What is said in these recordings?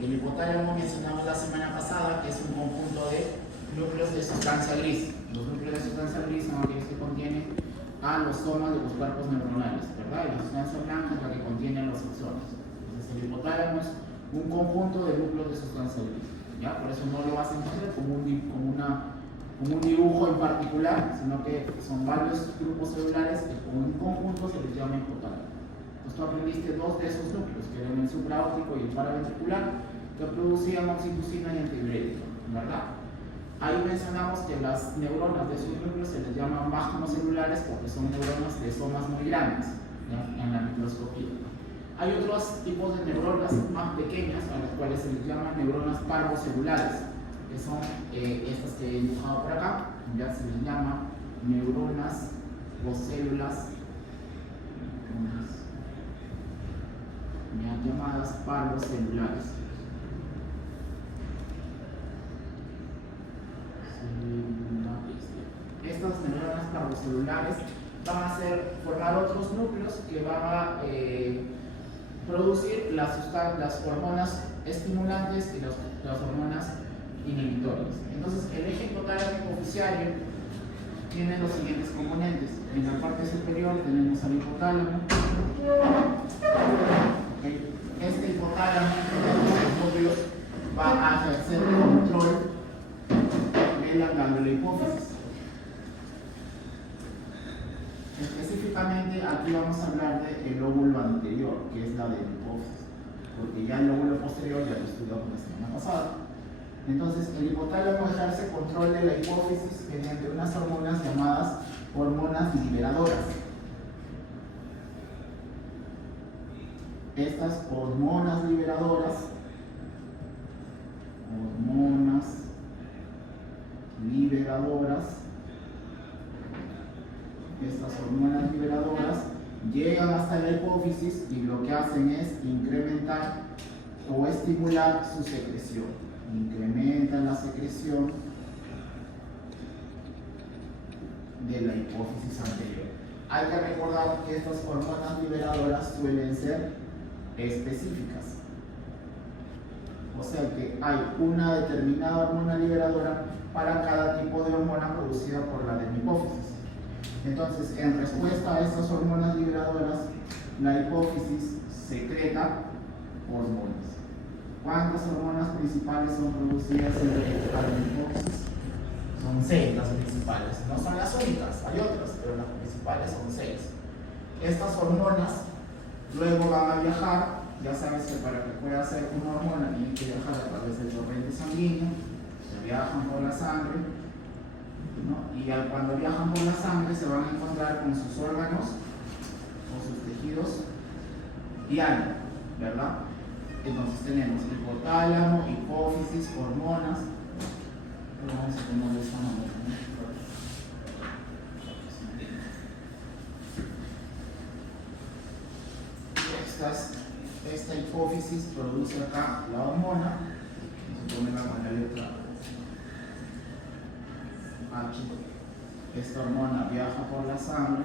El hipotálamo mencionamos la semana pasada que es un conjunto de núcleos de sustancia gris. Los núcleos de sustancia gris son aquellos que contienen a los somas de los cuerpos neuronales, ¿verdad? Y la sustancia blanca es la que contiene a los axones. Entonces el hipotálamo es un conjunto de núcleos de sustancia gris, ¿ya? Por eso no lo vas a entender como un dibujo en particular, sino que son varios grupos celulares que con un conjunto se les llama hipotálamo. Entonces tú aprendiste dos de esos núcleos, que eran el supraóptico y el paraventricular, que producían oxitocina y antidiurético, ¿verdad? Ahí mencionamos que las neuronas de esos núcleos se les llaman magnocelulares porque son neuronas de somas muy grandes, ¿ya? En la microscopía. Hay otros tipos de neuronas más pequeñas a las cuales se les llaman neuronas parvocelulares, que son estas que he dibujado por acá, ya se les llama neuronas o células ya llamadas parvocelulares. Estas neuronas parvocelulares van a formar otros núcleos que van a producir las hormonas estimulantes y las hormonas inhibitorias. Entonces, el eje hipotalámico oficiario tiene los siguientes componentes. En la parte superior tenemos al hipotálamo. Este hipotálamo de los núcleos va a ejercer control de la glándula hipófisis. Específicamente aquí vamos a hablar del lóbulo anterior, que es la de la hipófisis, porque ya el lóbulo posterior ya lo estudiamos la semana pasada. Entonces el hipotálamo ejerce control de la hipófisis mediante unas hormonas llamadas hormonas liberadoras. Estas hormonas liberadoras llegan hasta la hipófisis y lo que hacen es incrementar o estimular su secreción. Incrementan la secreción de la hipófisis anterior. Hay que recordar que estas hormonas liberadoras suelen ser específicas. O sea que hay una determinada hormona liberadora para cada tipo de hormona producida por la hipófisis. Entonces, en respuesta a estas hormonas liberadoras, la hipófisis secreta hormonas. ¿Cuántas hormonas principales son producidas en la hipófisis? Son 6 las principales. No son las únicas, hay otras, pero las principales son 6. Estas hormonas luego van a viajar. Ya sabes que para que pueda ser una hormona tiene que viajar a través del torrente sanguíneo, se viajan por la sangre, ¿no? Y cuando viajan por la sangre se van a encontrar con sus órganos o sus tejidos diana, ¿verdad? Entonces tenemos hipotálamo, hipófisis, hormonas. Vamos a tener de esta manera, ¿no? Esta hipófisis produce acá la hormona, se pone la letra H. Esta hormona viaja por la sangre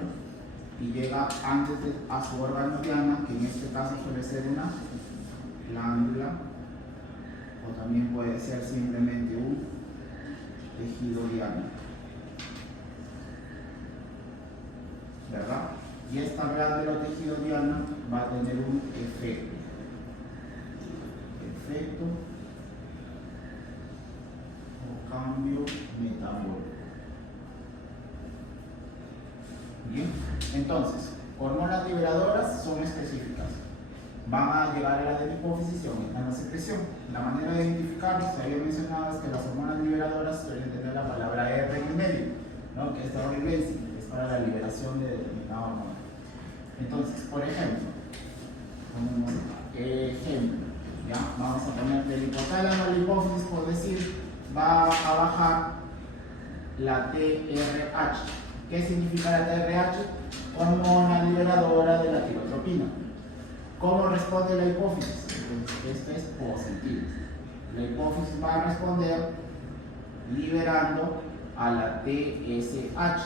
y llega antes a su órgano diana, que en este caso suele ser una glándula, o también puede ser simplemente un tejido diana, ¿verdad? Y esta glándula o tejido diana va a tener un efecto o cambio metabólico. Bien, entonces, hormonas liberadoras son específicas. Van a llegar a la de hipófisis y aumentan la secreción. La manera de identificarlos, que había mencionado, es que las hormonas liberadoras suelen tener la palabra R en el medio, ¿no? Que es la release, que es para la liberación de determinada hormona. Entonces, por ejemplo, ¿ya? Vamos a poner del hipotálamo a la hipófisis, por decir, va a bajar la TRH. ¿Qué significa la TRH? Hormona liberadora de la tirotropina. ¿Cómo responde la hipófisis? Entonces, esto es positivo. La hipófisis va a responder liberando a la TSH.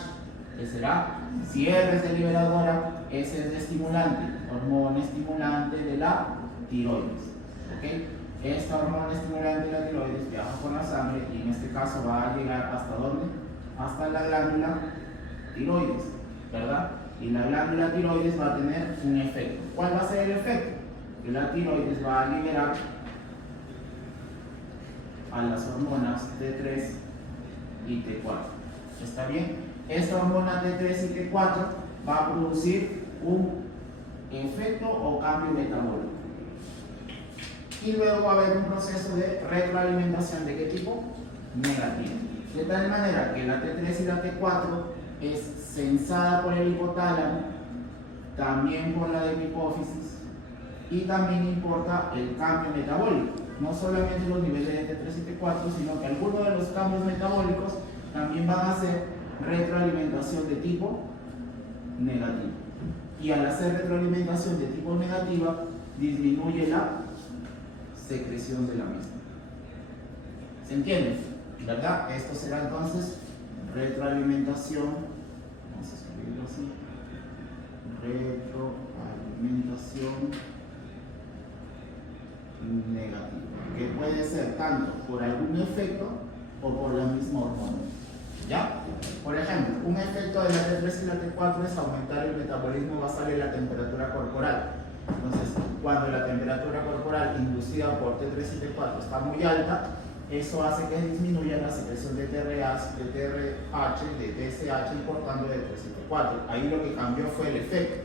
¿Qué será? Si R es de liberadora, S es de estimulante, hormona estimulante de la tiroides. ¿Okay? esta hormona estimulante de la tiroides viaja por la sangre y en este caso va a llegar ¿hasta dónde? Hasta la glándula tiroides, ¿verdad? Y la glándula tiroides va a tener un efecto. ¿Cuál va a ser el efecto? Que la tiroides va a liberar a las hormonas T3 y T4. ¿Está bien? Esta hormona T3 y T4 va a producir un efecto o cambio metabólico. Y luego va a haber un proceso de retroalimentación. ¿De qué tipo? Negativo. De tal manera que la T3 y la T4 es sensada por el hipotálamo, también por la de la hipófisis, y también importa el cambio metabólico. No solamente los niveles de T3 y T4, sino que algunos de los cambios metabólicos también van a ser retroalimentación de tipo negativo. Y al hacer retroalimentación de tipo negativa, disminuye la secreción de la misma. ¿Se entiende? ¿Verdad? Esto será entonces retroalimentación. Vamos a escribirlo así. Retroalimentación negativa, que puede ser tanto por algún efecto o por la misma hormona. ¿Ya? Por ejemplo, un efecto de la T3 y la T4 es aumentar el metabolismo basal y la temperatura corporal. Entonces, cuando la temperatura corporal inducida por T3 y T4 está muy alta, eso hace que disminuya la secreción de TRH, de TSH y por tanto de T3 y T4. Ahí lo que cambió fue el efecto.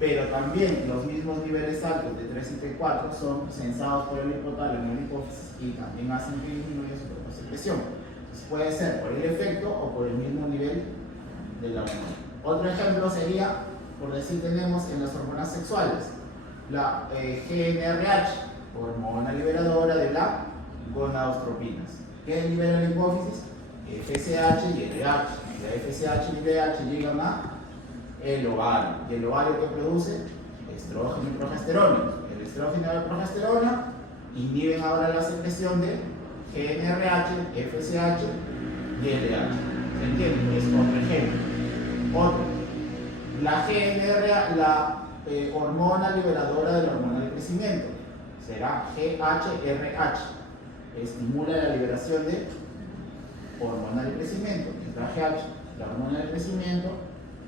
Pero también los mismos niveles altos de 3 y T4 son sensados por el hipotálamo y la hipófisis y también hacen que disminuya su propia secreción. Entonces puede ser por el efecto o por el mismo nivel de la hormona. Otro ejemplo sería, por decir, tenemos en las hormonas sexuales la GnRH, hormona liberadora de la gonadotropinas. ¿Qué libera la hipófisis? FSH y LH. La FSH y LH llegan a el ovario. ¿Y el ovario que produce? Estrógeno y progesterona. El estrógeno y la progesterona inhiben ahora la secreción de GnRH, FSH y LH. ¿Se entiende? Es otro ejemplo. Otro. La GnRH, la hormona liberadora de la hormona del crecimiento, será GHRH. Estimula la liberación de hormona del crecimiento. La GH, la hormona del crecimiento,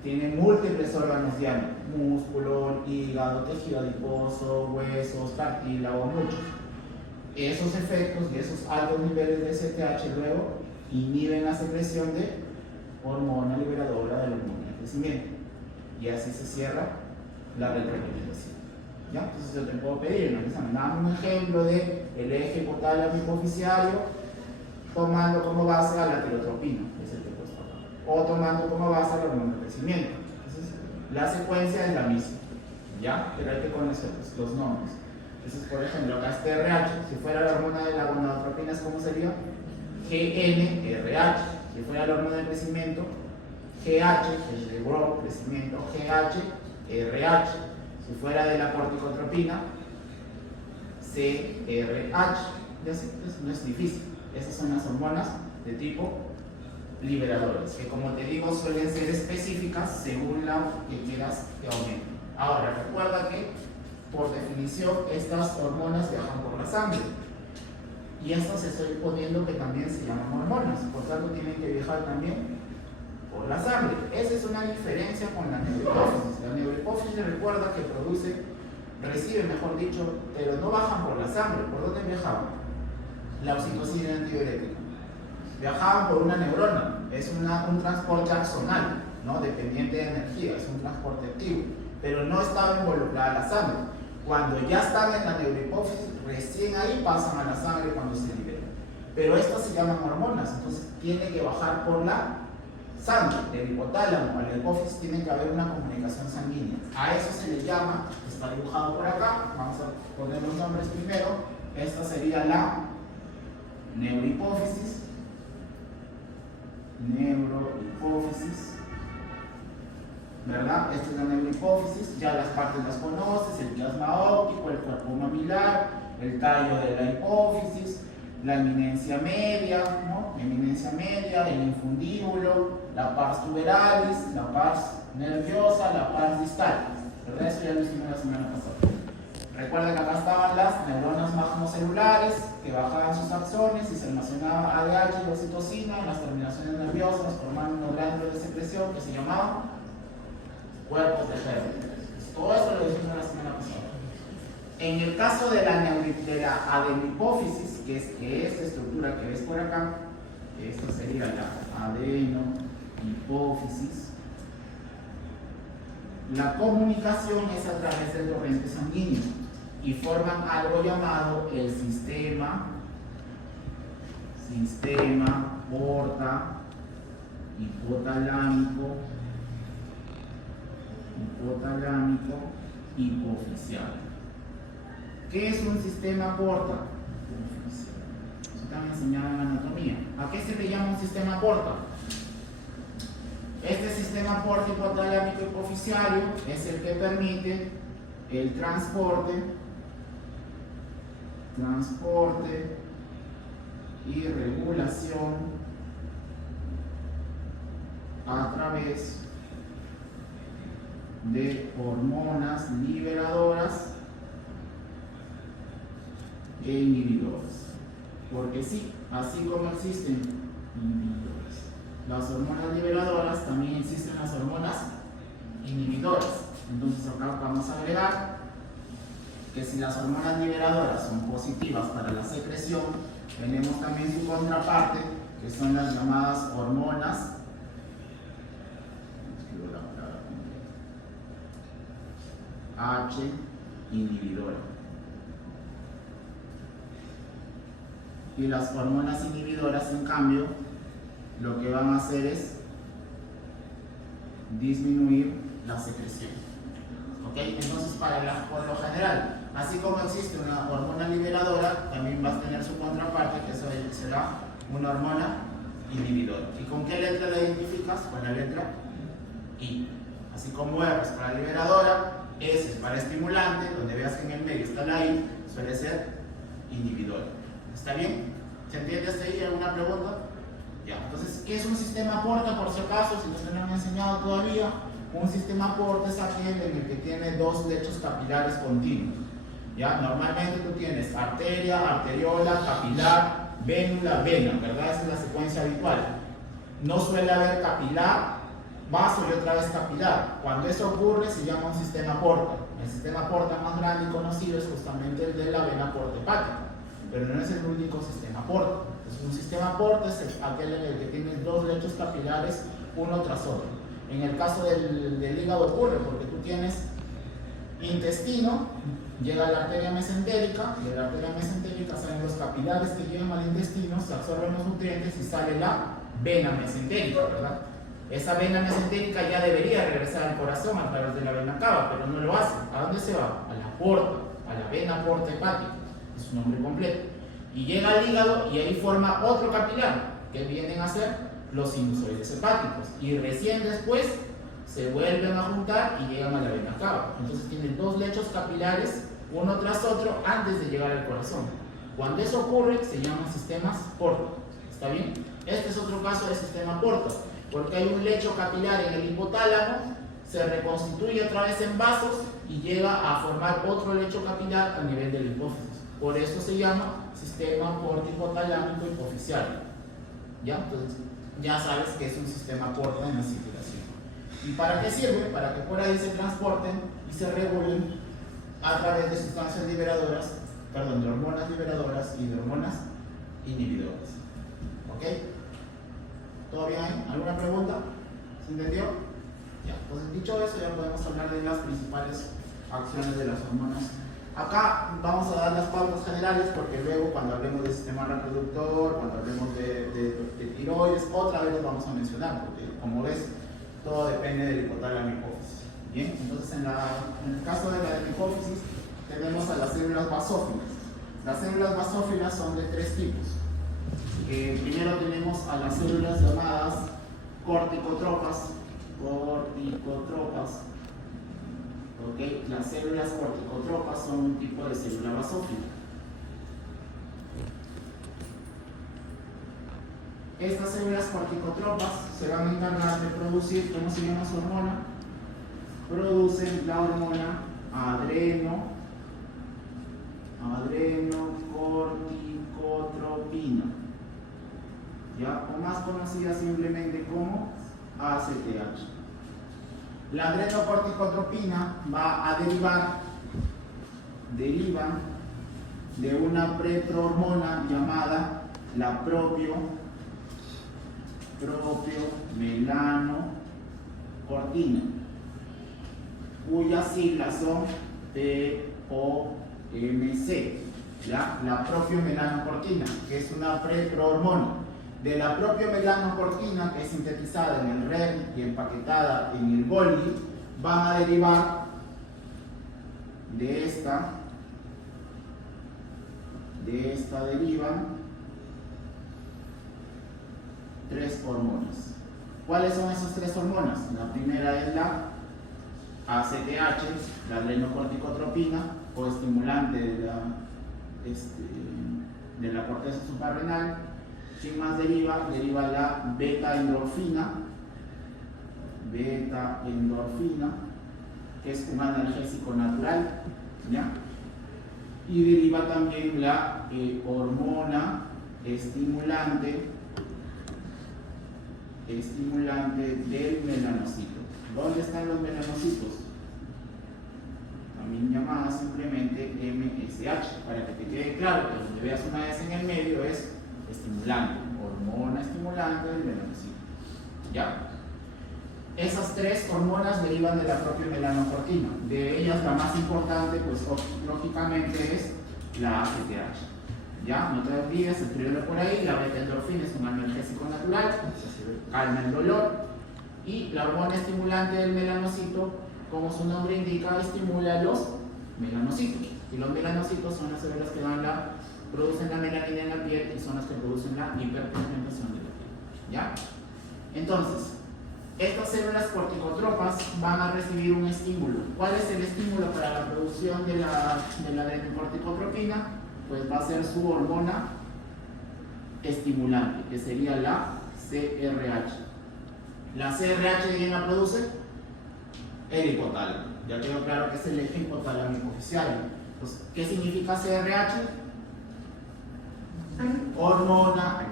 tiene múltiples órganos diáneos: músculo, hígado, tejido adiposo, huesos, cartílago, muchos. Esos efectos y esos altos niveles de STH luego inhiben la secreción de hormona liberadora de la hormona del crecimiento. Y así se cierra la retroalimentación. ¿Ya? Entonces yo te puedo pedir, ¿no? Dame un ejemplo de el eje hipotálamo hipoficiario tomando como base a la tirotropina, es el que puedes tocar, o tomando como base a la hormona del crecimiento. Entonces la secuencia es la misma, ¿ya? Pero hay que conocer los nombres. Entonces, por ejemplo, acá está RH. Si fuera la hormona de la gonadotropina, ¿cómo sería? GnRH. Si fuera la hormona del crecimiento, GH, el de growth, crecimiento, GHRH. Si fuera de la corticotropina, CRH. Ya sé, pues no es difícil. Esas son las hormonas de tipo liberadores, que como te digo suelen ser específicas según la que quieras que aumente. Ahora, recuerda que por definición estas hormonas viajan por la sangre. Y estas estoy poniendo que también se llaman hormonas, por tanto tienen que viajar también por la sangre. Esa es una diferencia con la neurohipófisis. La neurohipófisis, recuerda que recibe, mejor dicho, pero no bajan por la sangre. ¿Por dónde viajaban? La oxitocina antidiurética. Viajaban por una neurona. Es un transporte axonal, ¿no? Dependiente de energía, es un transporte activo, pero no estaba involucrada la sangre. Cuando ya están en la neurohipófisis, recién ahí pasan a la sangre cuando se liberan. Pero estas se llaman hormonas, entonces tiene que bajar por la sangre, del hipotálamo a la hipófisis tiene que haber una comunicación sanguínea. A eso se le llama, está dibujado por acá, vamos a poner los nombres primero. Esta sería la neurohipófisis, ¿verdad? Esta es la neurohipófisis, ya las partes las conoces: el plasma óptico, el cuerpo mamilar, el tallo de la hipófisis, la eminencia media, ¿no? Eminencia media, el infundíbulo, la pars tuberalis, la pars nerviosa, la pars distal, ¿verdad? Eso ya lo hicimos la semana pasada. Recuerda que acá estaban las neuronas magnocelulares que bajaban sus axones y se almacenaba ADH y oxitocina en las terminaciones nerviosas, formando una glándula de secreción que se llamaban cuerpos de Hebel. Todo eso lo dijimos la semana pasada. En el caso de la adenopófisis, que es esta estructura que ves por acá, esta sería la adenopófisis, la comunicación es a través del torrente sanguíneo y forman algo llamado el sistema porta hipotalámico hipoficial. ¿Qué es un sistema porta? Eso también enseñado en anatomía. ¿A qué se le llama un sistema porta? Este sistema porta hipotalámico hipoficiario es el que permite el transporte y regulación a través de hormonas liberadoras e inhibidoras. Porque sí, así como existen inhibidores, las hormonas liberadoras, también existen las hormonas inhibidoras. Entonces acá vamos a agregar que si las hormonas liberadoras son positivas para la secreción, tenemos también su contraparte, que son las llamadas hormonas H inhibidora. Y las hormonas inhibidoras, en cambio, lo que van a hacer es disminuir la secreción. ¿Ok? Entonces, por lo general, así como existe una hormona liberadora, también va a tener su contraparte, que eso será una hormona inhibidora. ¿Y con qué letra la identificas? Con la letra I. Así como R es para liberadora, S es para estimulante, donde veas que en el medio está la I, suele ser inhibidora. ¿Está bien? ¿Se entiende hasta ahí? ¿Alguna pregunta? Ya. Entonces, ¿qué es un sistema porta? Por si acaso, si no se lo han enseñado todavía, un sistema porta es aquel en el que tiene dos lechos capilares continuos. ¿Ya? Normalmente tú tienes arteria, arteriola, capilar, vénula, vena, ¿verdad? Esa es la secuencia habitual. No suele haber capilar, vaso y otra vez capilar. Cuando eso ocurre se llama un sistema porta. El sistema porta más grande y conocido es justamente el de la vena porta hepática, pero no es el único sistema porta. Entonces, un sistema porta es aquel en el que tienes dos lechos capilares uno tras otro. En el caso del hígado ocurre porque tú tienes intestino, llega la arteria mesentérica, y de la arteria mesentérica salen los capilares que llegan al intestino, se absorben los nutrientes y sale la vena mesentérica, ¿verdad? Esa vena mesentérica ya debería regresar al corazón a través de la vena cava, pero no lo hace. ¿A dónde se va? A la porta, a la vena porta hepática, es su nombre completo. Y llega al hígado y ahí forma otro capilar, que vienen a ser los sinusoides hepáticos. Y recién después se vuelven a juntar y llegan a la vena cava. Entonces tienen dos lechos capilares, uno tras otro, antes de llegar al corazón. Cuando eso ocurre, se llaman sistemas porta. ¿Está bien? Este es otro caso de sistema porta, porque hay un lecho capilar en el hipotálamo, se reconstituye otra vez en vasos y llega a formar otro lecho capilar a nivel del hipófisis. Por eso se llama sistema porta hipotalámico hipoficial. ¿Ya? Entonces, ya sabes que es un sistema porta en la circulación. ¿Y para qué sirve? Para que por ahí se transporten y se regulen a través de sustancias liberadoras, perdón, de hormonas liberadoras y de hormonas inhibidoras. ¿Ok? ¿Todo bien ahí? ¿Alguna pregunta? ¿Se entendió? Ya, entonces dicho eso ya podemos hablar de las principales acciones de las hormonas. Acá vamos a dar las pautas generales porque luego cuando hablemos del sistema reproductor, cuando hablemos de tiroides, otra vez los vamos a mencionar porque como ves, todo depende del hipotálamo hipófisis. Bien, entonces en el caso de la hipófisis tenemos a las células basófilas. Las células basófilas son de tres tipos. Primero tenemos a las células llamadas corticotropas. Okay. Las células corticotropas son un tipo de célula basófila. Estas células corticotropas se van a encargar de producir, ¿cómo se llama su hormona? Producen la hormona adrenocortical. adrenocorticotropina, ¿ya? O más conocida simplemente como ACTH. La adrenocorticotropina va a deriva de una preprohormona llamada la melanocortina, cuyas siglas son POMC, ¿ya? La melanocortina, que es una preprohormona. De la melanocortina, que es sintetizada en el REM y empaquetada en el Golgi, van a derivar de esta derivan 3 hormonas. ¿Cuáles son esas 3 hormonas? La primera es la ACTH, la adrenocorticotropina, o estimulante de la corteza suprarrenal. Sin más deriva la beta-endorfina, que es un analgésico natural, ¿ya? Y deriva también la hormona estimulante del melanocito. ¿Dónde están los melanocitos? También llamada simplemente MSH, para que te quede claro que donde veas una S en el medio es estimulante, hormona estimulante del melanocito, ¿ya? Esas 3 hormonas derivan de la propia melanocortina. De ellas la más importante, pues lógicamente, es la ACTH, ¿ya? No te olvides, escríbelo por ahí. La beta-endorfina es un analgésico natural, calma el dolor, y la hormona estimulante del melanocito, como su nombre indica, estimula los melanocitos, y los melanocitos son las células que producen la melanina en la piel y son las que producen la hiperpigmentación de la piel, ¿ya? Entonces, estas células corticotropas van a recibir un estímulo. ¿Cuál es el estímulo para la producción de la adrenocorticotropina? Pues va a ser su hormona estimulante, que sería la CRH. ¿La CRH de quién la produce? El hipotálamo. Ya quedó claro que es el eje hipotálamo hipoficiario. Pues, ¿qué significa CRH? Hormona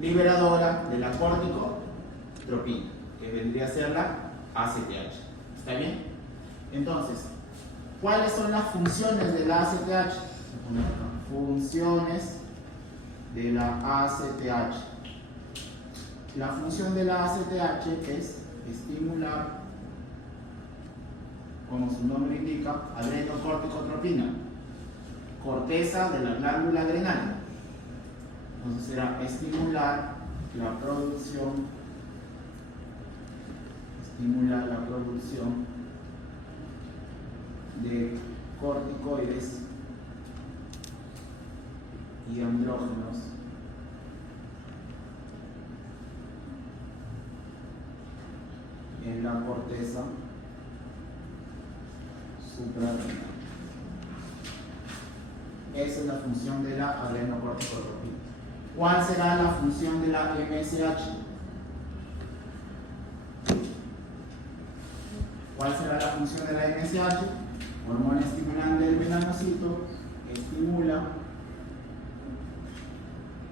liberadora de la corticotropina, que vendría a ser la ACTH. ¿Está bien? Entonces, ¿cuáles son las funciones de la ACTH? Funciones de la ACTH. La función de la ACTH es estimular, como su nombre indica, adrenocorticotropina, corteza de la glándula adrenal. Entonces será estimular la producción de corticoides y andrógenos en la corteza suprarrenal. Esa es la función de la adrenocorticotropina. ¿Cuál será la función de la MSH? ¿Cuál será la función de la MSH? Hormona estimulante del melanocito, estimula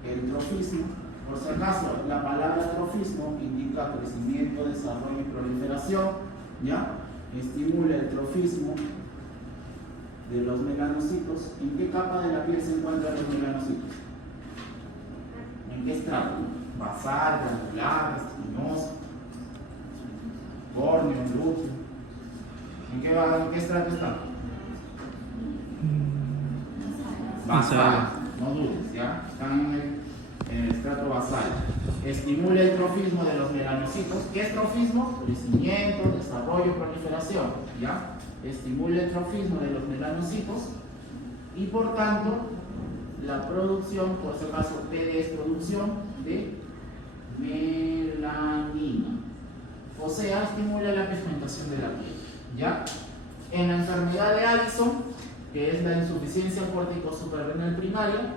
el trofismo. Por si acaso, la palabra trofismo indica crecimiento, desarrollo y proliferación, ¿ya? Estimula el trofismo de los melanocitos. ¿En qué capa de la piel se encuentran los melanocitos? ¿En qué estrato? Basal, granular, espinoso, córneo, glúteo. ¿En qué estrato están? Basal, no dudes, ¿ya? Están en el estrato basal. Estimula el trofismo de los melanocitos. ¿Qué es trofismo? Crecimiento, desarrollo, proliferación, ¿ya? Estimula el trofismo de los melanocitos y por tanto la producción, por si acaso PD es producción de melanina, o sea, estimula la pigmentación de la piel, ¿ya? En la enfermedad de Addison, que es la insuficiencia córtico suprarrenal primaria,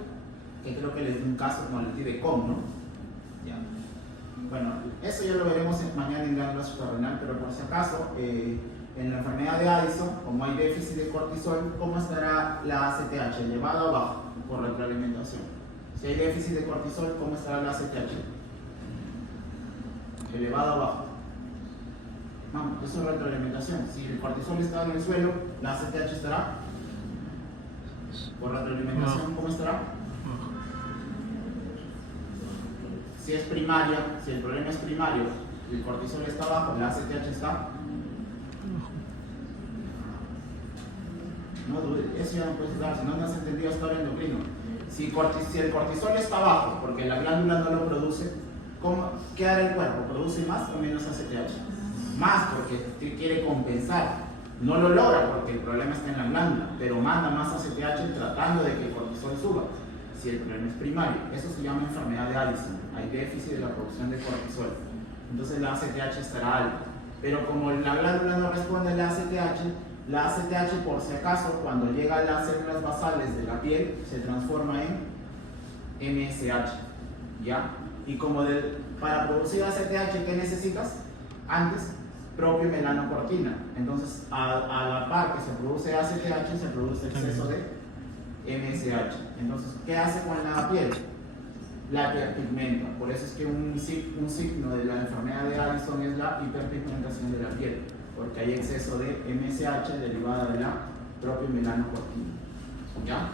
que creo que les di un caso como les di de COM, ¿no? ¿Ya? Bueno, eso ya lo veremos mañana en glándula suprarrenal, pero por si acaso en la enfermedad de Addison, como hay déficit de cortisol, ¿cómo estará la ACTH? ¿Elevado o bajo? Por retroalimentación. Si hay déficit de cortisol, ¿cómo estará la ACTH? ¿Elevado o bajo? No, eso es retroalimentación. Si el cortisol está en el suelo, la ACTH estará por retroalimentación, ¿cómo estará? Si es primaria, si el problema es primario y el cortisol está bajo, la ACTH está. No dudes, eso ya no puedes dar, si no has entendido hasta ahora endocrino. Si el cortisol está bajo, porque la glándula no lo produce, ¿qué hará el cuerpo? ¿Produce más o menos ACTH? Más, porque quiere compensar. No lo logra porque el problema está en la glándula, pero manda más ACTH tratando de que el cortisol suba. Si el problema es primario, eso se llama enfermedad de Addison. Hay déficit de la producción de cortisol. Entonces la ACTH estará alta. Pero como la glándula no responde a la ACTH por si acaso, cuando llega a las células basales de la piel, se transforma en MSH. ¿Ya? Y como para producir ACTH, ¿qué necesitas? Antes, propio melanocortina. Entonces, a la par que se produce ACTH, se produce exceso de MSH. Entonces, ¿qué hace con la piel? La hiperpigmenta. Por eso es que un signo de la enfermedad de Addison es la hiperpigmentación de la piel, porque hay exceso de MSH derivada de la propia melanocortina. ¿Ya?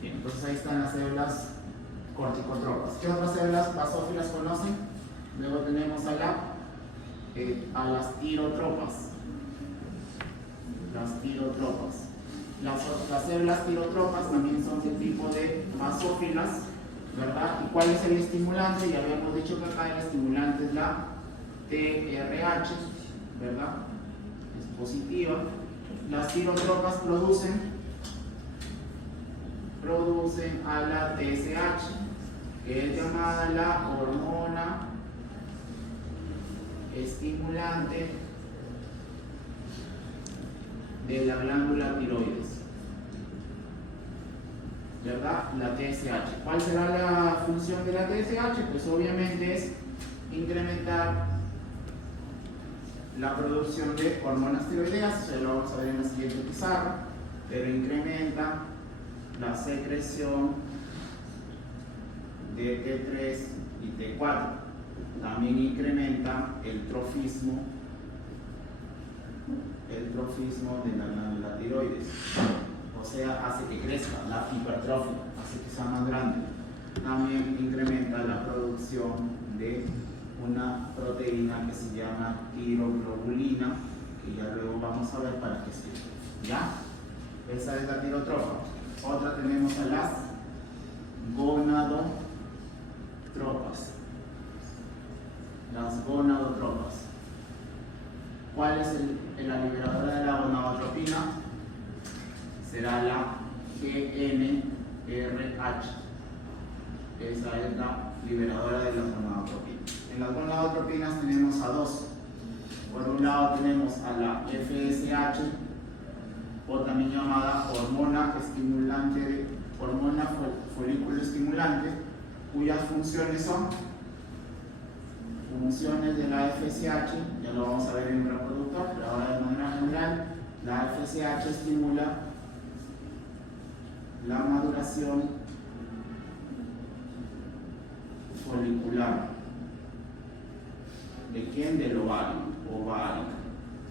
Bien, entonces ahí están las células corticotropas. ¿Qué otras células basófilas conocen? Luego tenemos a las tirotropas. Las tirotropas. Las células tirotropas también son de tipo de basófilas, ¿verdad? ¿Y cuál es el estimulante? Ya habíamos dicho que acá el estimulante es la TRH, ¿verdad? Es positiva. Las tirotropas producen a la TSH, que es llamada la hormona estimulante de la glándula tiroides, ¿verdad? La TSH. ¿Cuál será la función de la TSH? Pues obviamente es incrementar la producción de hormonas tiroideas, eso lo vamos a ver en la siguiente pizarra, pero incrementa la secreción de T3 y T4. También incrementa el trofismo de la glándula tiroides, o sea, hace que crezca, la hipertrofia, hace que sea más grande. También incrementa la producción de una proteína que se llama tiroglobulina, que ya luego vamos a ver para qué sirve. ¿Ya? Esa es la tirotropa. Otra tenemos a las gonadotropas. Las gonadotropas. ¿Cuál es la liberadora de la gonadotropina? Será la GnRH. Esa es la liberadora de las gonadotropinas. En las gonadotropinas tenemos a dos. Por un lado tenemos a la FSH, o también llamada hormona folículo estimulante, cuyas funciones son funciones de la FSH, ya lo vamos a ver en un reproductor, pero ahora de manera general, la FSH estimula la maduración folicular. ¿De quién? Del ovario, ovárica,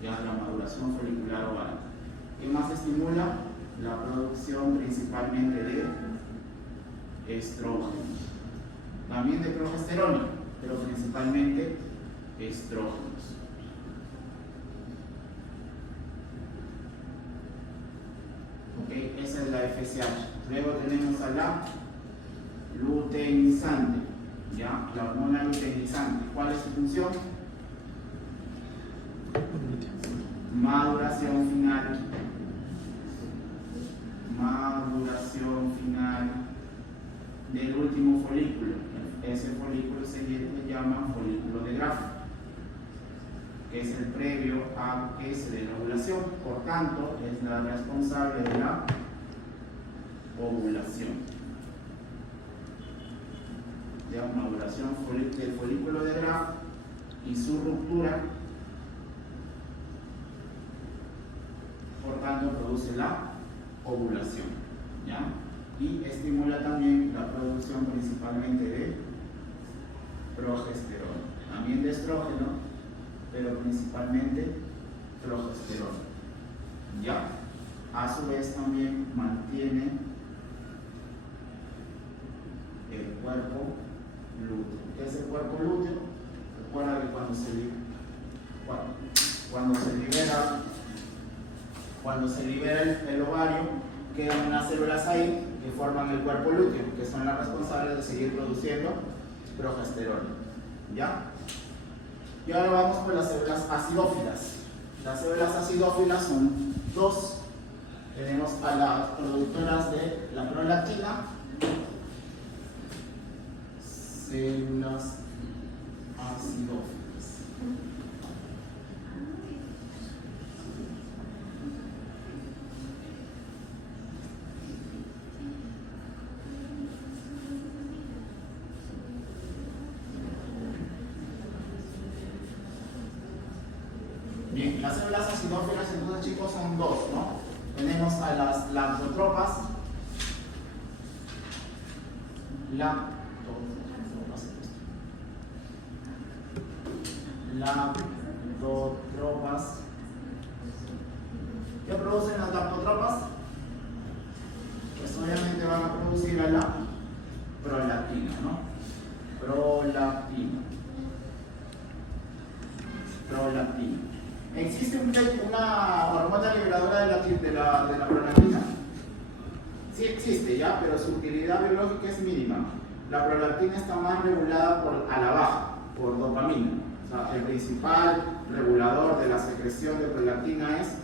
ya la maduración folicular ovárica. ¿Qué más estimula? La producción principalmente de estrógenos, también de progesterona, pero principalmente estrógenos. Ok, esa es la FSH. Luego tenemos a la luteinizante, ¿ya? La hormona luteinizante. ¿Cuál es su función? Maduración final del último folículo. Ese folículo se llama folículo de Graf, que es el previo a que se dé la ovulación. Por tanto, es la responsable de la ovulación. Ya, maduración del folículo de Graf y su ruptura produce la ovulación, ¿ya? Y estimula también la producción principalmente de progesterona, también de estrógeno, pero principalmente progesterona, ¿ya? A su vez también mantiene el cuerpo lúteo. ¿Qué es el cuerpo lúteo? Recuerda que cuando se libera el ovario, quedan unas células ahí que forman el cuerpo lúteo, que son las responsables de seguir produciendo progesterona, ¿ya? Y ahora vamos con las células acidófilas. Las células acidófilas son dos. Tenemos a las productoras de la prolactina, células acidófilas. Bien, las células acidófilas entonces, chicos, son dos, ¿no? Tenemos a las lactotropas, ¿Qué producen las lactotropas? Pues obviamente van a producir a la prolactina, ¿no? Prolactina. ¿Existe una hormona liberadora de la prolactina? Sí existe, ya, pero su utilidad biológica es mínima. La prolactina está más regulada a la baja, por dopamina. O sea, el principal regulador de la secreción de prolactina es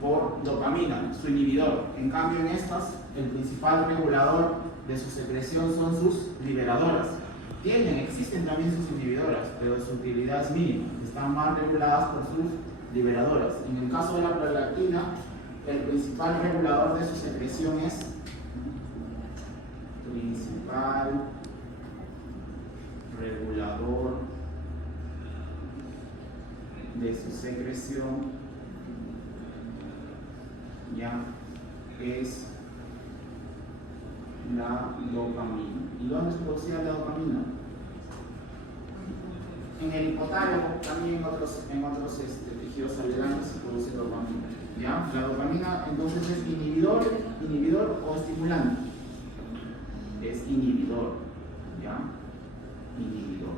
por dopamina, su inhibidor. En cambio, en estas, el principal regulador de su secreción son sus liberadoras. Existen también sus inhibidoras, pero su utilidad es mínima. Están más reguladas por sus liberadoras. En el caso de la prolactina, el principal regulador de su secreción es es la dopamina. ¿Y dónde es producida la dopamina? En el hipotálamo, también en otros tejidos aledaños se produce dopamina. ¿Ya? La dopamina entonces es inhibidor o estimulante. Es inhibidor. ¿Ya? Inhibidor.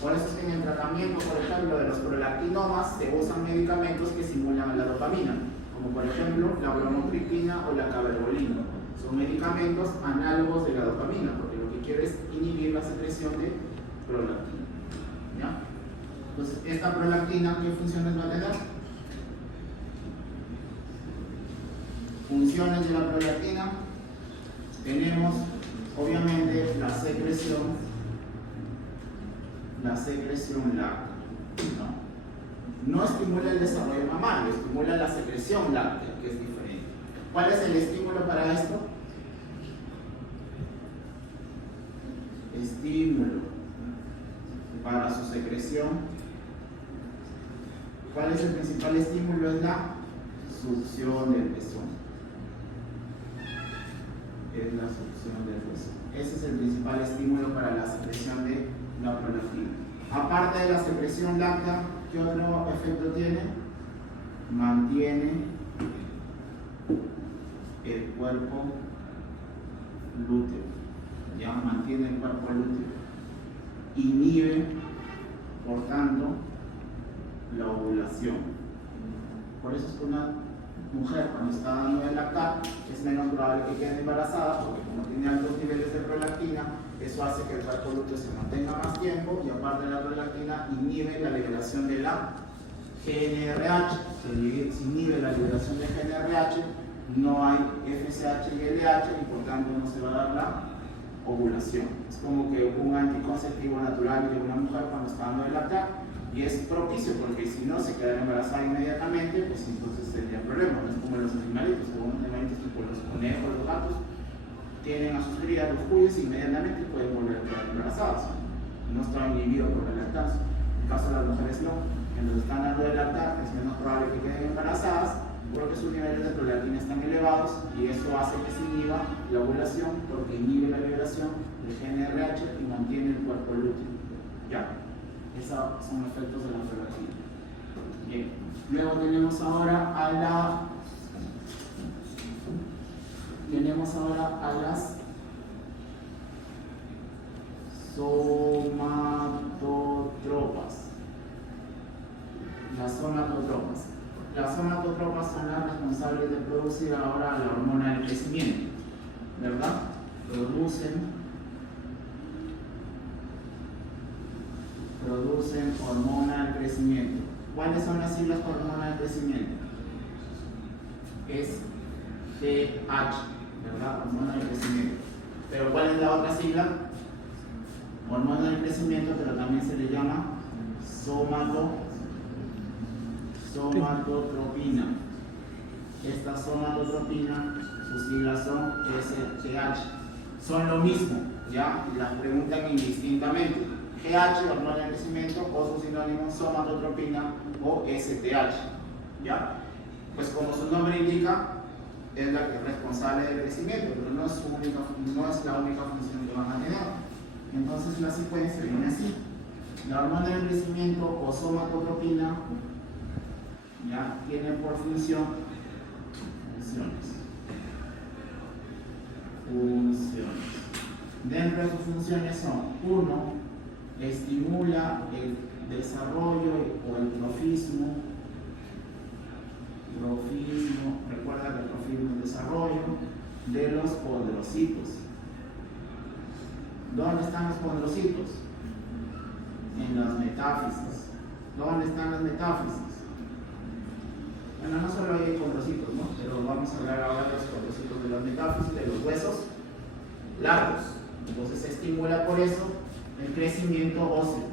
Por eso es que en el tratamiento, por ejemplo, de los prolactinomas se usan medicamentos que simulan la dopamina, como por ejemplo la bromocriptina o la cabergolina. Son medicamentos análogos de la dopamina, porque lo que quiere es inhibir la secreción de prolactina. ¿Ya? Entonces, esta prolactina, ¿qué funciones va a tener? Funciones de la prolactina. Tenemos, obviamente, la secreción láctea. No estimula el desarrollo mamario, estimula la secreción láctea, que es diferente. ¿Cuál es el estímulo para esto? Estímulo para su secreción. ¿Cuál es el principal estímulo? Es la succión del pezón. Es la succión del pezón. Ese es el principal estímulo para la secreción de la prolactina. Aparte de la secreción láctea, ¿qué otro efecto tiene? Mantiene el cuerpo lúteo. Ya mantiene el cuerpo lúteo. Inhibe, por tanto, la ovulación. Por eso es que una mujer, cuando está dando de lactar, es menos probable que quede embarazada, porque como tiene altos niveles de prolactina, eso hace que el cuerpo lúteo se mantenga más tiempo, y aparte de la prolactina, inhibe la liberación de la GnRH. Si inhibe la liberación de GnRH, no hay FSH y LH, y por tanto no se va a dar la ovulación. Es como que un anticonceptivo natural de una mujer cuando está dando de lactar, y es propicio, porque si no se queda embarazada inmediatamente, pues entonces tendría problemas. No es como los animalitos, algunos animalitos tipo los conejos, los gatos, tienen a sus crías, los cuyos, y inmediatamente pueden volver a quedar embarazadas. No está inhibido por la lactancia. En el caso de las mujeres no. Cuando están dando de lactar, es menos probable que queden embarazadas, porque sus niveles de prolactina están elevados y eso hace que se inhiba la ovulación porque inhibe la liberación del GnRH y mantiene el cuerpo lúteo. ¿Ya? Esos son efectos de la prolactina. Bien. Luego tenemos ahora a las somatotropas. Las somatotropas. Las somatotropas son las responsables de producir ahora la hormona del crecimiento, ¿verdad? Producen hormona del crecimiento. ¿Cuáles son las siglas por hormona del crecimiento? Es TH, ¿verdad? Hormona del crecimiento. Pero ¿cuál es la otra sigla? Hormona del crecimiento, pero también se le llama somatotropina. Esta somatotropina, sus siglas son STH. Son lo mismo, ¿ya? Las preguntan indistintamente. GH, hormona del crecimiento, o su sinónimo somatotropina o STH, ¿ya? Pues como su nombre indica, es la que es responsable del crecimiento, pero no es la única función que van a tener. Entonces la secuencia viene así. La hormona del crecimiento o somatotropina ya tiene por funciones. Dentro de sus funciones son: 1. Estimula el desarrollo o el trofismo. Recuerda que el trofismo es el desarrollo de los condrocitos. ¿Dónde están los condrocitos? En las metáfisis. ¿Dónde están las metáfisis? Bueno, no solo hay condrocitos, ¿no? Pero vamos a hablar ahora de los condrocitos de las metáfisis, de los huesos largos. Entonces se estimula por eso el crecimiento óseo.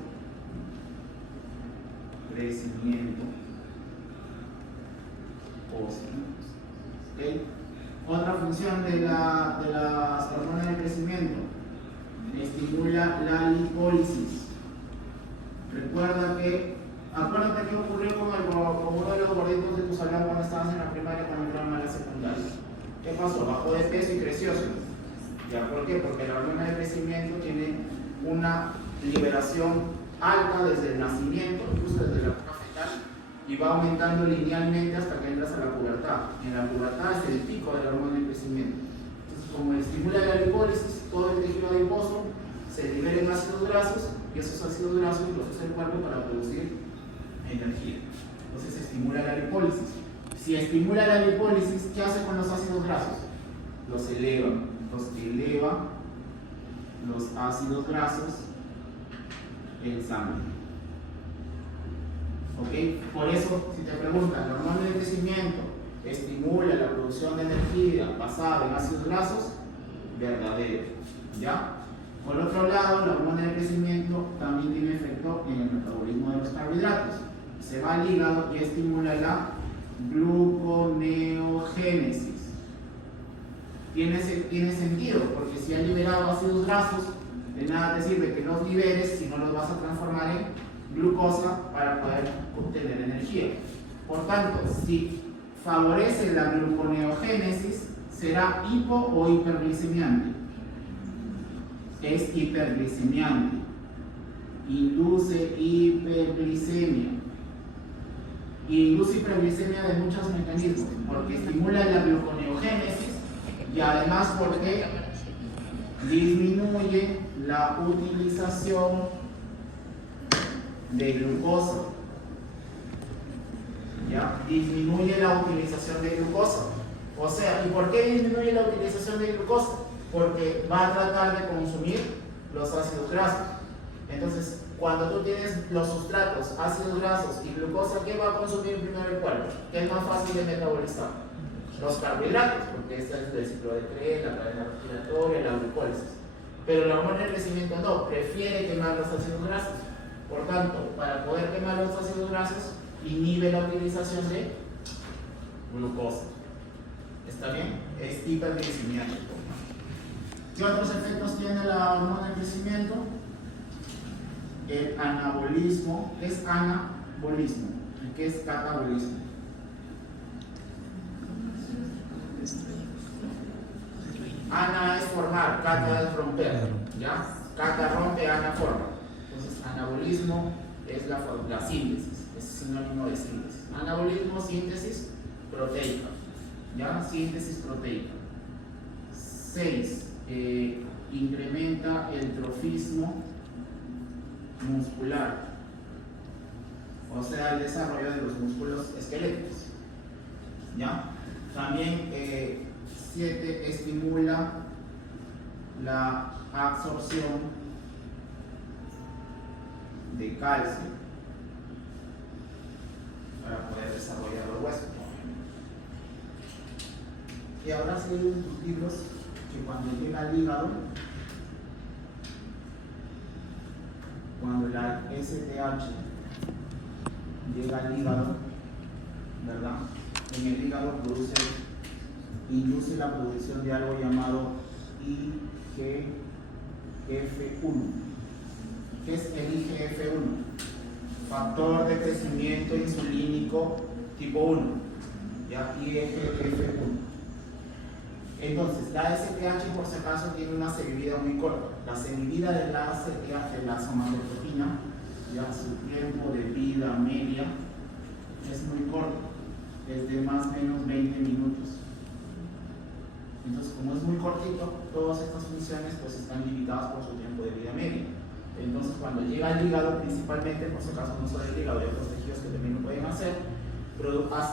¿Okay? Otra función de las hormonas de crecimiento: estimula la lipólisis. Acuérdate qué ocurrió con uno de los gorditos de tu salón cuando estabas en la primaria, cuando entraron a la secundaria. ¿Qué pasó? Bajó de peso y creció. ¿Ya? ¿Por qué? Porque la hormona de crecimiento tiene una liberación alta desde el nacimiento, incluso desde la época fetal, y va aumentando linealmente hasta que entras a la pubertad. En la pubertad es el pico de la hormona de crecimiento. Entonces, como estimula la lipólisis, todo el tejido adiposo se libera ácidos grasos, y esos ácidos grasos los usa el cuerpo para producir energía. Entonces se estimula la lipólisis. Si estimula la lipólisis, ¿qué hace con los ácidos grasos? Los eleva los ácidos grasos en sangre. ¿Ok? Por eso, si te preguntan, ¿la hormona de crecimiento estimula la producción de energía basada en ácidos grasos? Verdadero. ¿Ya? Por otro lado, la hormona de crecimiento también tiene efecto en el metabolismo de los carbohidratos. Se va al hígado y estimula la gluconeogénesis. Tiene sentido, porque si has liberado ácidos grasos, de nada te sirve que los liberes si no los vas a transformar en glucosa para poder obtener energía. Por tanto, si favorece la gluconeogénesis, será hipo o hiperglicemiante. Es hiperglicemiante. Induce hiperglicemia. Y induce hiperglicemia de muchos mecanismos, porque estimula la gluconeogénesis y además porque disminuye la utilización de glucosa. ¿Ya? Disminuye la utilización de glucosa. O sea, ¿y por qué disminuye la utilización de glucosa? Porque va a tratar de consumir los ácidos grasos. Entonces, cuando tú tienes los sustratos, ácidos grasos y glucosa, ¿qué va a consumir primero el cuerpo? ¿Qué es más fácil de metabolizar? Los carbohidratos, porque este es el ciclo de Krebs, la cadena respiratoria, la glucólisis. Pero la hormona de crecimiento no, prefiere quemar los ácidos grasos. Por tanto, para poder quemar los ácidos grasos, inhibe la utilización de glucosa. ¿Está bien? Es hiperglicemiante. ¿Qué otros efectos tiene la hormona de crecimiento? El anabolismo. ¿Qué es anabolismo? ¿Y qué es catabolismo? Ana es formar, Cata es romper, ¿ya? Cata rompe, Ana forma. Entonces, anabolismo es la síntesis, es sinónimo de síntesis. Anabolismo, síntesis proteica, ¿ya? Síntesis proteica. 6. Incrementa el trofismo muscular, o sea, el desarrollo de los músculos esqueléticos, ¿ya? También 7. Estimula la absorción de calcio para poder desarrollar los huesos. Y ahora se leen en tus libros que cuando llega al hígado, cuando la STH llega al hígado, ¿verdad? En el hígado induce la producción de algo llamado IGF-1. ¿Qué es el IGF-1? Factor de crecimiento insulínico tipo 1, ¿ya? IGF-1. Entonces, la STH, por si acaso, tiene una semivida muy corta. La semivida de la STH, de la somatotropina, ya su tiempo de vida media es muy corto, es de más o menos 20 minutos. Entonces, como es muy cortito, todas estas funciones pues están limitadas por su tiempo de vida media. Entonces, cuando llega al hígado, principalmente, por si acaso no solo el hígado, hay otros tejidos que también lo pueden hacer,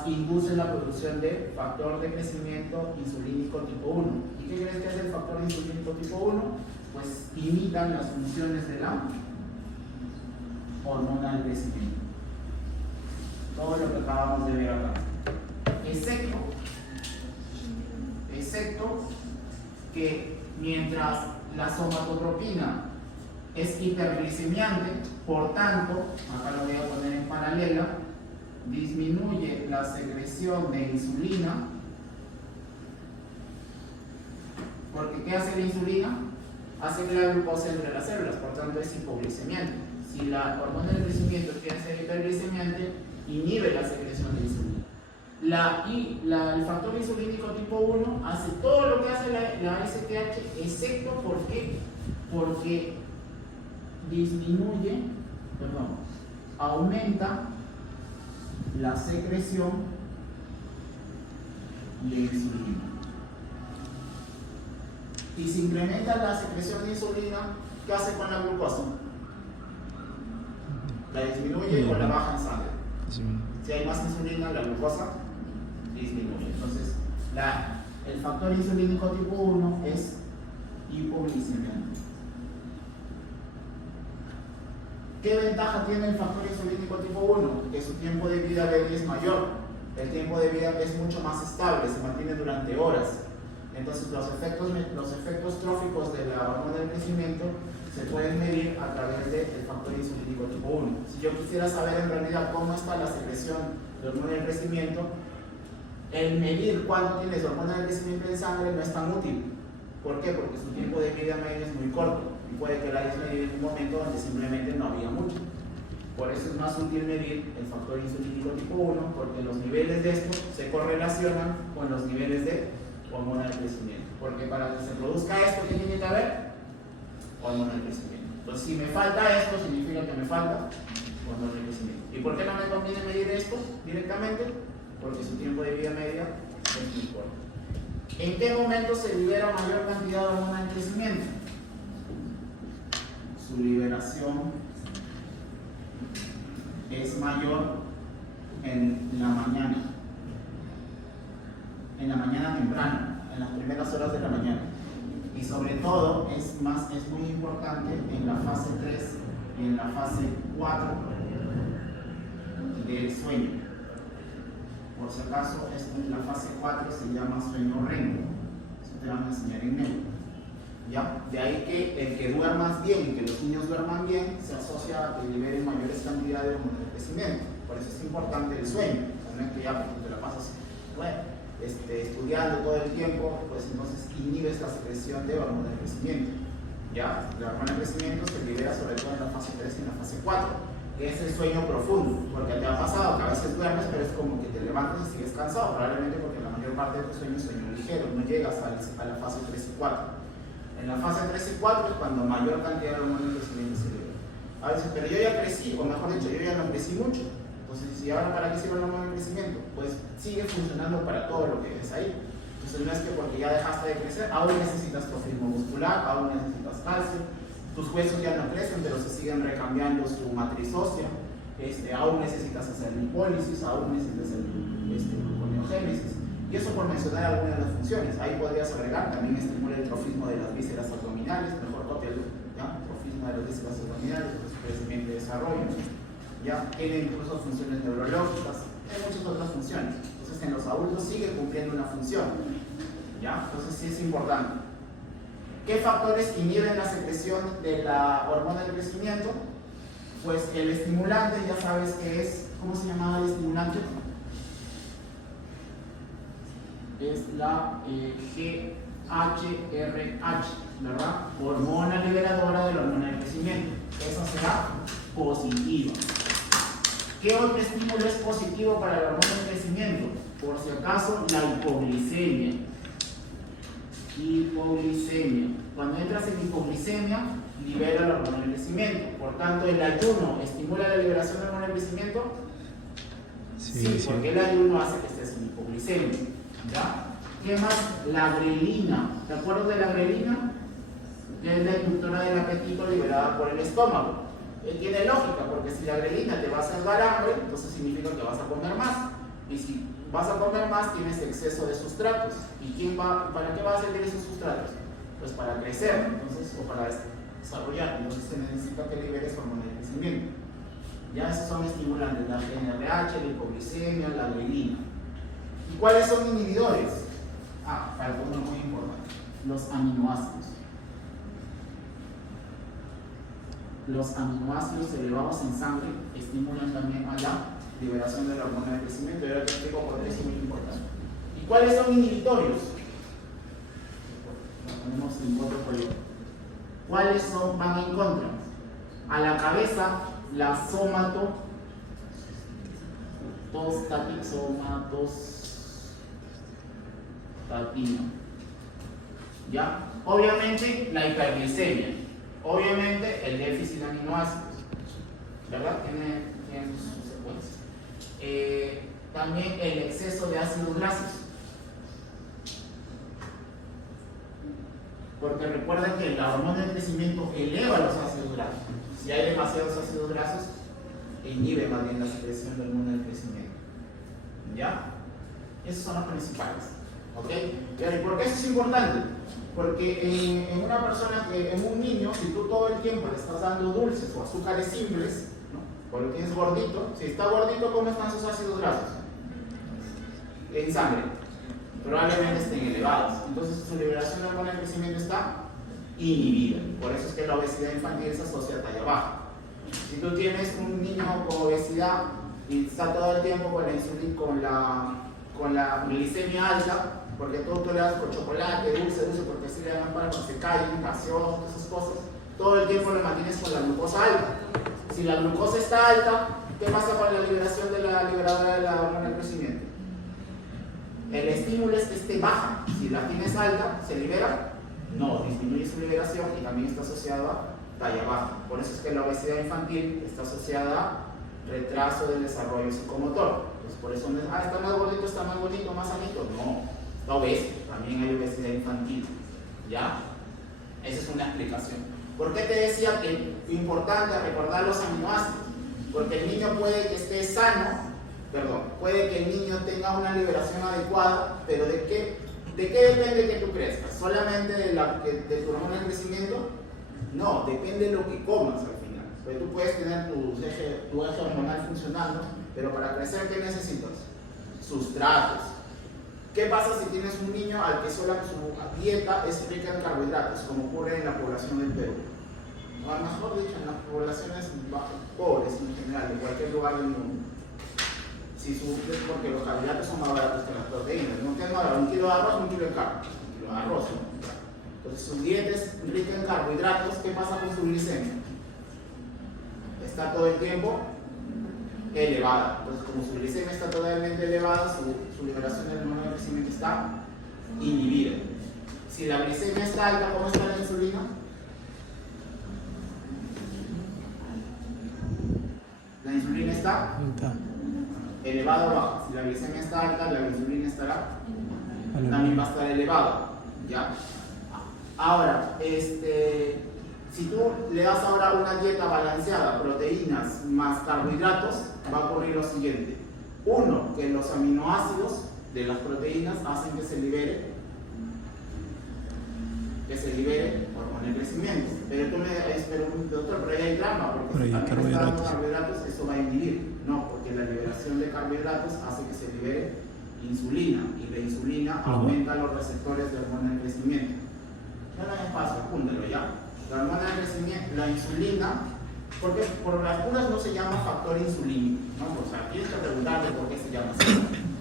induce la producción de factor de crecimiento insulínico tipo 1. ¿Y qué crees que es el factor insulínico tipo 1? Pues imitan las funciones de la hormona del crecimiento. Todo lo que acabamos de ver acá. Excepto que mientras la somatotropina es hiperglicemiante, por tanto, acá lo voy a poner en paralela, disminuye la secreción de insulina, porque ¿qué hace la insulina? Hace que la glucosa entre las células, por tanto es hipoglicemiante. Si la hormona del crecimiento quiere ser hiperglicemiante, inhibe la secreción de insulina. El factor insulínico tipo 1 hace todo lo que hace la STH, excepto porque aumenta la secreción de insulina. Y si incrementa la secreción de insulina, ¿qué hace con la glucosa? La disminuye o la baja en sangre. Si hay más insulina, la glucosa disminuye. Entonces, el factor insulínico tipo 1 es hipoglicemiante. ¿Qué ventaja tiene el factor insulínico tipo 1? Que su tiempo de vida media es mayor. El tiempo de vida es mucho más estable, se mantiene durante horas. Entonces los efectos tróficos de la hormona del crecimiento se pueden medir a través del factor insulínico tipo 1. Si yo quisiera saber en realidad cómo está la secreción de hormona del crecimiento, el medir cuánto tienes de hormona del crecimiento en sangre no es tan útil. ¿Por qué? Porque su tiempo de vida media es muy corto y puede que la hayas medido en un momento donde simplemente no había mucho. Por eso es más útil medir el factor insulínico tipo 1, porque los niveles de esto se correlacionan con los niveles de hormona del crecimiento. Porque para que se produzca esto, ¿qué tiene que haber? Hormona del crecimiento. Entonces, si me falta esto, significa que me falta hormona del crecimiento. ¿Y por qué no me conviene medir esto directamente? Porque su tiempo de vida media es muy corto. ¿En qué momento se libera mayor cantidad de hormona del crecimiento? Su liberación es mayor en la mañana temprana, en las primeras horas de la mañana, y sobre todo es muy importante en la fase 3 y en la fase 4 del sueño. Por si acaso, la fase 4 se llama sueño REM. Eso te van a enseñar en neuro. ¿Ya? De ahí que el que duermas bien y que los niños duerman bien se asocia a que liberen mayores cantidades de hormona del crecimiento. Por eso es importante el sueño. No es que ya porque te la pasas estudiando todo el tiempo, pues entonces inhibes la secreción de hormona del crecimiento. ¿Ya? La hormona del crecimiento se libera sobre todo en la fase 3 y en la fase 4, que es el sueño profundo, porque te ha pasado que a veces duermes, pero es como que te levantas y sigues cansado, probablemente porque la mañana mayor parte de tu sueño es sueño ligero, no llegas a la fase 3 y 4. En la fase 3 y 4 es cuando mayor cantidad de hormonas de crecimiento se libera. A veces, pero yo ya crecí, o mejor dicho, yo ya no crecí mucho. Entonces, ¿y ahora para qué sirve el hormona de crecimiento? Pues sigue funcionando para todo lo que ves ahí. Entonces, no es que porque ya dejaste de crecer, aún necesitas trofismo muscular, aún necesitas calcio, tus huesos ya no crecen, pero se siguen recambiando su matriz ósea, aún necesitas hacer lipólisis, aún necesitas hacer gluconeogénesis. Y eso por mencionar algunas de las funciones. Ahí podrías agregar, también estimula el trofismo de las vísceras abdominales, mejor cópialo, ¿ya? Trofismo de las vísceras abdominales, pues, crecimiento y desarrollo. ¿Ya? Tiene incluso funciones neurológicas, hay muchas otras funciones. Entonces en los adultos sigue cumpliendo una función. ¿Ya? Entonces sí es importante. ¿Qué factores inhiben la secreción de la hormona del crecimiento? Pues el estimulante, ya sabes que es, ¿cómo se llamaba el estimulante? Es la GHRH, ¿verdad? Hormona liberadora de la hormona del crecimiento. Esa será positiva. ¿Qué otro estímulo es positivo para la hormona del crecimiento? Por si acaso, la hipoglicemia. Hipoglicemia. Cuando entras en hipoglicemia, libera la hormona del crecimiento. Por tanto, ¿el ayuno estimula la liberación de la hormona del crecimiento? Sí, porque el ayuno hace que estés en hipoglicemia. ¿Ya? ¿Qué más? La grelina. ¿Te acuerdas de la grelina? Que es la inductora del apetito liberada por el estómago. Tiene lógica, porque si la grelina te va a hacer dar hambre, entonces significa que vas a comer más. Y si vas a comer más, tienes exceso de sustratos. ¿Y para qué va a servir esos sustratos? Pues para crecer, entonces, o para desarrollar. Entonces se necesita que liberes hormona de crecimiento. Ya esos son estimulantes, la GnRH, la hipoglicemia, la grelina. ¿Y cuáles son inhibidores? Falta uno muy importante: los aminoácidos. Los aminoácidos elevados en sangre estimulan también a la liberación de la hormona de crecimiento. Y ahora te explico por qué es muy importante. ¿Y cuáles son inhibitorios? Lo ponemos en otro color. ¿Cuáles van en contra? A la cabeza, la somatostatina. ¿Ya? Obviamente la hiperglicemia. Obviamente el déficit de aminoácidos, ¿verdad? Tiene sus consecuencias. También el exceso de ácidos grasos. Porque recuerden que la hormona del crecimiento eleva los ácidos grasos. Si hay demasiados ácidos grasos, inhibe más bien la secreción de hormona del crecimiento. ¿Ya? Esos son los principales. ¿Ok? ¿Y por qué eso es importante? Porque en una persona, en un niño, si tú todo el tiempo le estás dando dulces o azúcares simples, ¿no? O lo tienes gordito, si está gordito, ¿cómo están sus ácidos grasos? En sangre. Probablemente estén elevados. Entonces su liberación de hormona del crecimiento está inhibida. Por eso es que la obesidad infantil se asocia a talla baja. Si tú tienes un niño con obesidad y está todo el tiempo con la insulina, con la glicemia alta, porque tú le das con chocolate, dulce, porque así le dan para que se caigan, gaseosas, esas cosas, todo el tiempo lo mantienes con la glucosa alta. Si la glucosa está alta, ¿qué pasa con la liberación de la liberadora de la hormona del crecimiento? El estímulo es que esté baja. Si la tienes alta, ¿se libera? No, disminuye su liberación y también está asociado a talla baja. Por eso es que la obesidad infantil está asociada a retraso del desarrollo psicomotor. Pues por eso no es, está más gordito, está más bonito, más sanito. No, está obeso. También hay obesidad infantil. ¿Ya? Esa es una explicación. ¿Por qué te decía que es importante recordar los aminoácidos? Porque el niño puede que esté sano, puede que el niño tenga una liberación adecuada, pero ¿de qué depende que tú crezcas? ¿Solamente de tu hormona de crecimiento? No, depende de lo que comas al final. Porque tú puedes tener tu eje hormonal funcionando, pero para crecer, ¿qué necesitas? Sustratos. ¿Qué pasa si tienes un niño al que solo su dieta es rica en carbohidratos, como ocurre en la población del Perú? O a lo mejor dicho, en las poblaciones pobres en general, en cualquier lugar del mundo. Porque los carbohidratos son más baratos que las proteínas. No tengo ahora 1 kilo de arroz, 1 kilo de carne. 1 kilo de arroz, ¿no? Entonces su dieta es rica en carbohidratos. ¿Qué pasa con su glicemia? Está todo el tiempo elevada. Entonces, como su glicemia está totalmente elevada, su liberación del hormona de crecimiento está inhibida. Si la glicemia está alta, ¿cómo está la insulina? La insulina está elevada o baja. Si la glicemia está alta, la insulina estará también va a estar elevada. ¿Ya? Ahora, si tú le das ahora una dieta balanceada, proteínas más carbohidratos, va a ocurrir lo siguiente. Uno, que los aminoácidos de las proteínas hacen que se libere hormona de crecimiento. Pero tú me dices, doctor, pero ahí hay trampa, porque si también está dando carbohidratos, eso va a inhibir. No, porque la liberación de carbohidratos hace que se libere insulina, y la insulina aumenta los receptores de hormona de crecimiento. No hay espacio, apúntalo ya. La hormona de crecimiento, la insulina, porque por las puras no se llama factor insulínico, ¿no? O sea, tienes que preguntarte por qué se llama así.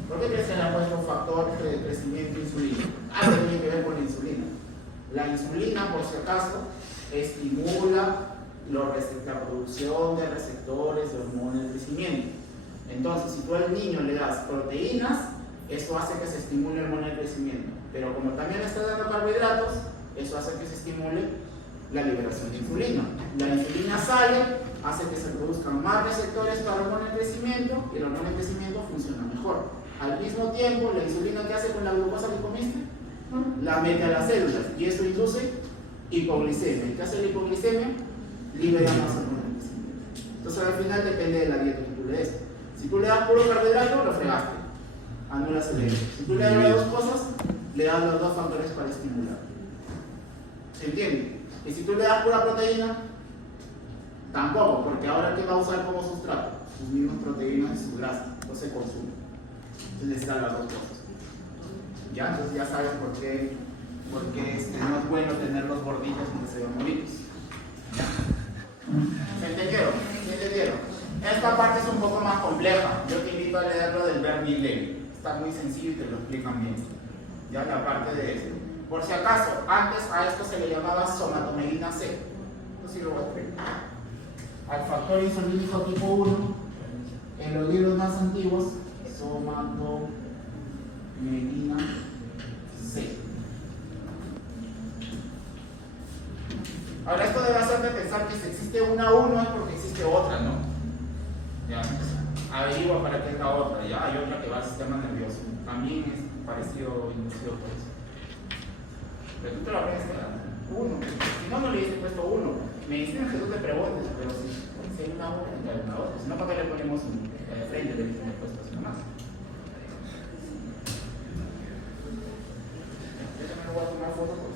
¿Por qué crees que le han puesto factor de crecimiento insulínico? Algo tiene que ver con la insulina. La insulina, por si acaso, estimula la producción de receptores de hormona de crecimiento. Entonces, si tú al niño le das proteínas, eso hace que se estimule la hormona de crecimiento. Pero como también le estás dando carbohidratos, eso hace que se estimule la liberación de insulina. La insulina sale, hace que se produzcan más receptores para hormona de crecimiento y la hormona de crecimiento funciona mejor. Al mismo tiempo, la insulina, ¿qué hace con la glucosa que comiste? La mete a las células y eso induce hipoglicemia. ¿Qué hace la hipoglicemia? Libera más hormona de crecimiento. Entonces al final depende de la dieta que tú le des. Si tú le das puro carbohidrato, lo fregaste. Anulas el efecto. Si tú le das las dos cosas, le das los dos factores para estimular. ¿Se entiende? Y si tú le das pura proteína, tampoco, porque ahora ¿qué va a usar como sustrato? Sus mismas proteínas y su grasa. Entonces se consume. Entonces necesitan las dos cosas. ¿Ya? Entonces ya sabes por qué no es bueno tener los gorditos aunque se ven bonitos. ¿Se entendieron? ¿Se entendieron? Esta parte es un poco más compleja. Yo te invito a leerlo del Bernie Levy. Está muy sencillo y te lo explican bien. Ya la parte de esto. Por si acaso, antes a esto se le llamaba somatomeguina C. Esto sí lo voy a explicar. Al factor insulínico tipo 1, en los libros más antiguos, somatomeguina C. Ahora esto debe hacerte pensar que si existe una 1 es porque existe otra, ¿no? Ya, averigua para qué es la otra, ya hay otra que va al sistema nervioso. También es parecido, inducido por eso. Pero tú te lo aprendes uno. Si no, no le dices puesto 1. Me dicen que tú te preguntes, pero si hay una 1, hay una otra. Si no, ¿para qué le ponemos frente? Le dicen puesto así nomás. Yo también voy a tomar fotos.